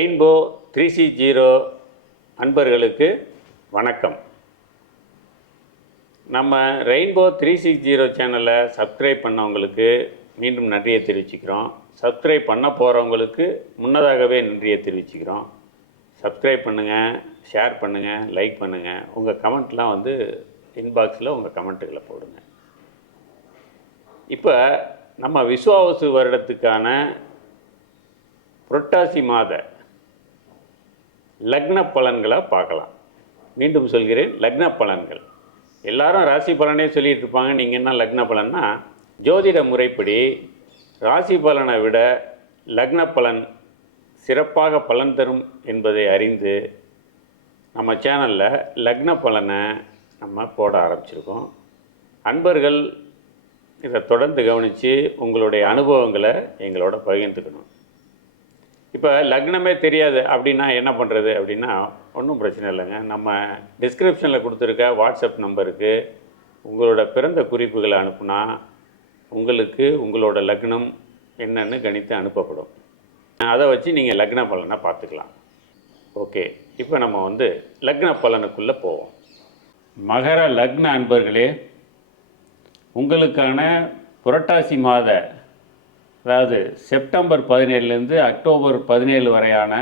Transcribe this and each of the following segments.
Rainbow three C zero அன்பர்களுக்கு வணக்கம். நம்ம ரெயின்போ த்ரீ சிக்ஸ் ஜீரோ சேனலை சப்ஸ்கிரைப் பண்ணவங்களுக்கு மீண்டும் நன்றியை தெரிவிச்சுக்கிறோம். சப்ஸ்கிரைப் பண்ண போகிறவங்களுக்கு முன்னதாகவே நன்றியை தெரிவிச்சுக்கிறோம். சப்ஸ்கிரைப் பண்ணுங்கள் ஷேர் பண்ணுங்கள் லைக் பண்ணுங்கள் உங்கள் கமெண்ட்லாம் வந்து இன்பாக்ஸில் உங்கள் கமெண்ட்டுகளை போடுங்க. இப்போ நம்ம விஸ்வாவசு வருடத்துக்கான புரட்டாசி மாத லக்ன பலன்களை பார்க்கலாம். மீண்டும் சொல்கிறேன் லக்ன பலன்கள் எல்லாரும் ராசி பலனே சொல்லிகிட்டு இருப்பாங்க. நீங்கள் என்ன லக்ன பலன்னா ஜோதிட முறைப்படி ராசி பலனை விட லக்ன பலன் சிறப்பாக பலன் தரும் என்பதை அறிந்து நம்ம சேனலில் லக்ன பலனை நம்ம போட ஆரம்பிச்சிருக்கோம். அன்பர்கள் இதை தொடர்ந்து கவனித்து உங்களுடைய அனுபவங்களை எங்களோட பகிர்ந்துக்கணும். இப்போ லக்னமே தெரியாது அப்படின்னா என்ன பண்ணுறது அப்படின்னா ஒன்றும் பிரச்சனை இல்லைங்க. நம்ம டிஸ்கிரிப்ஷனில் கொடுத்துருக்க வாட்ஸ்அப் நம்பருக்கு உங்களோட பிறந்த குறிப்புகளை அனுப்புனா உங்களுக்கு உங்களோட லக்னம் என்னன்னு கணித்து அனுப்பப்படும். அதை வச்சு நீங்கள் லக்ன பலனை பார்த்துக்கலாம். ஓகே இப்போ நம்ம வந்து லக்ன பலனுக்குள்ளே போவோம். மகர லக்ன அன்பர்களே உங்களுக்கான புரட்டாசி மாத அதாவது செப்டம்பர் பதினேழுலேருந்து அக்டோபர் பதினேழு வரையான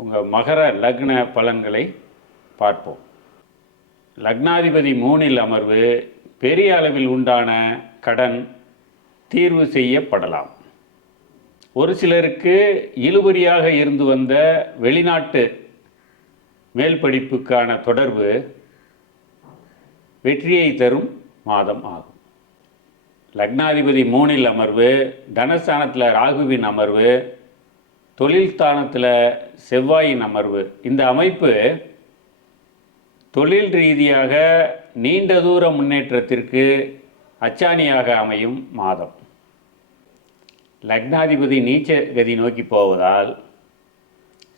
உங்கள் மகர லக்ன பலன்களை பார்ப்போம். லக்னாதிபதி மூனில் அமர்வு பெரிய அளவில் உண்டான கடன் தீர்வு செய்யப்படலாம். ஒரு சிலருக்கு இழுபறியாக இருந்து வந்த வெளிநாட்டு மேல் படிப்புக்கான தொடர்பு வெற்றியை தரும் மாதம் ஆகும். லக்னாதிபதி மூணில் அமர்வு தனஸ்தானத்தில் ராகுவின் அமர்வு தொழில் ஸ்தானத்தில் செவ்வாயின் அமர்வு. இந்த அமைப்பு தொழில் ரீதியாக நீண்ட தூர முன்னேற்றத்திற்கு அச்சாணியாக அமையும் மாதம். லக்னாதிபதி நீச்ச கதி நோக்கி போவதால்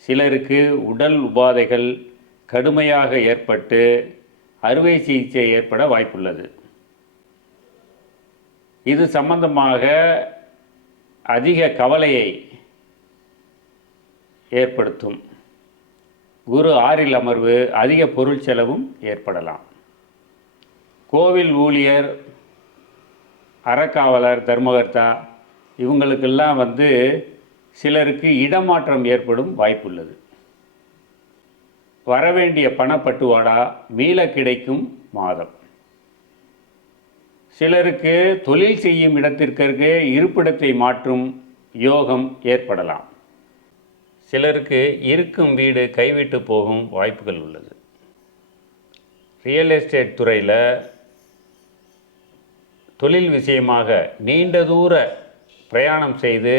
சிலருக்கு உடல் உபாதைகள் கடுமையாக ஏற்பட்டு அறுவை சிகிச்சை ஏற்பட வாய்ப்புள்ளது. இது சம்பந்தமாக அதிக கவலையை ஏற்படுத்தும். குரு ஆறில் அமர்வு அதிக பொருள் செலவும் ஏற்படலாம். கோவில் ஊழியர் அறக்காவலர் தர்மகர்த்தா இவங்களுக்கெல்லாம் வந்து சிலருக்கு இடமாற்றம் ஏற்படும் வாய்ப்புள்ளது. வரவேண்டிய பணப்பட்டுவாடா மீள கிடைக்கும் மாதம். சிலருக்கு தொழில் செய்யும் இடத்திற்கு இருப்பிடத்தை மாற்றும் யோகம் ஏற்படலாம். சிலருக்கு இருக்கும் வீடு கைவிட்டு போகும் வாய்ப்புகள் உள்ளது. ரியல் எஸ்டேட் துறையில் தொழில் விஷயமாக நீண்ட தூர பிரயாணம் செய்து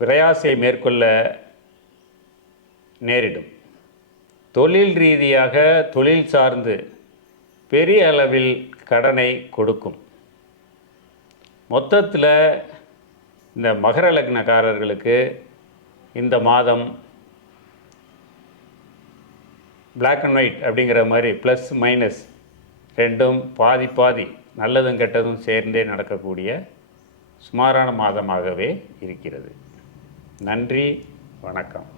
பிரயாசை மேற்கொள்ள நேரிடும். தொழில் ரீதியாக தொழில் சார்ந்து பெரிய அளவில் கடனை கொடுக்கும். மொத்தத்தில் இந்த மகர லக்னக்காரர்களுக்கு இந்த மாதம் பிளாக் அண்ட் ஒயிட் அப்படிங்கிற மாதிரி ப்ளஸ் மைனஸ் ரெண்டும் பாதி பாதி நல்லதும் கெட்டதும் சேர்ந்தே நடக்கக்கூடிய சுமாரான மாதமாகவே இருக்கிறது. நன்றி வணக்கம்.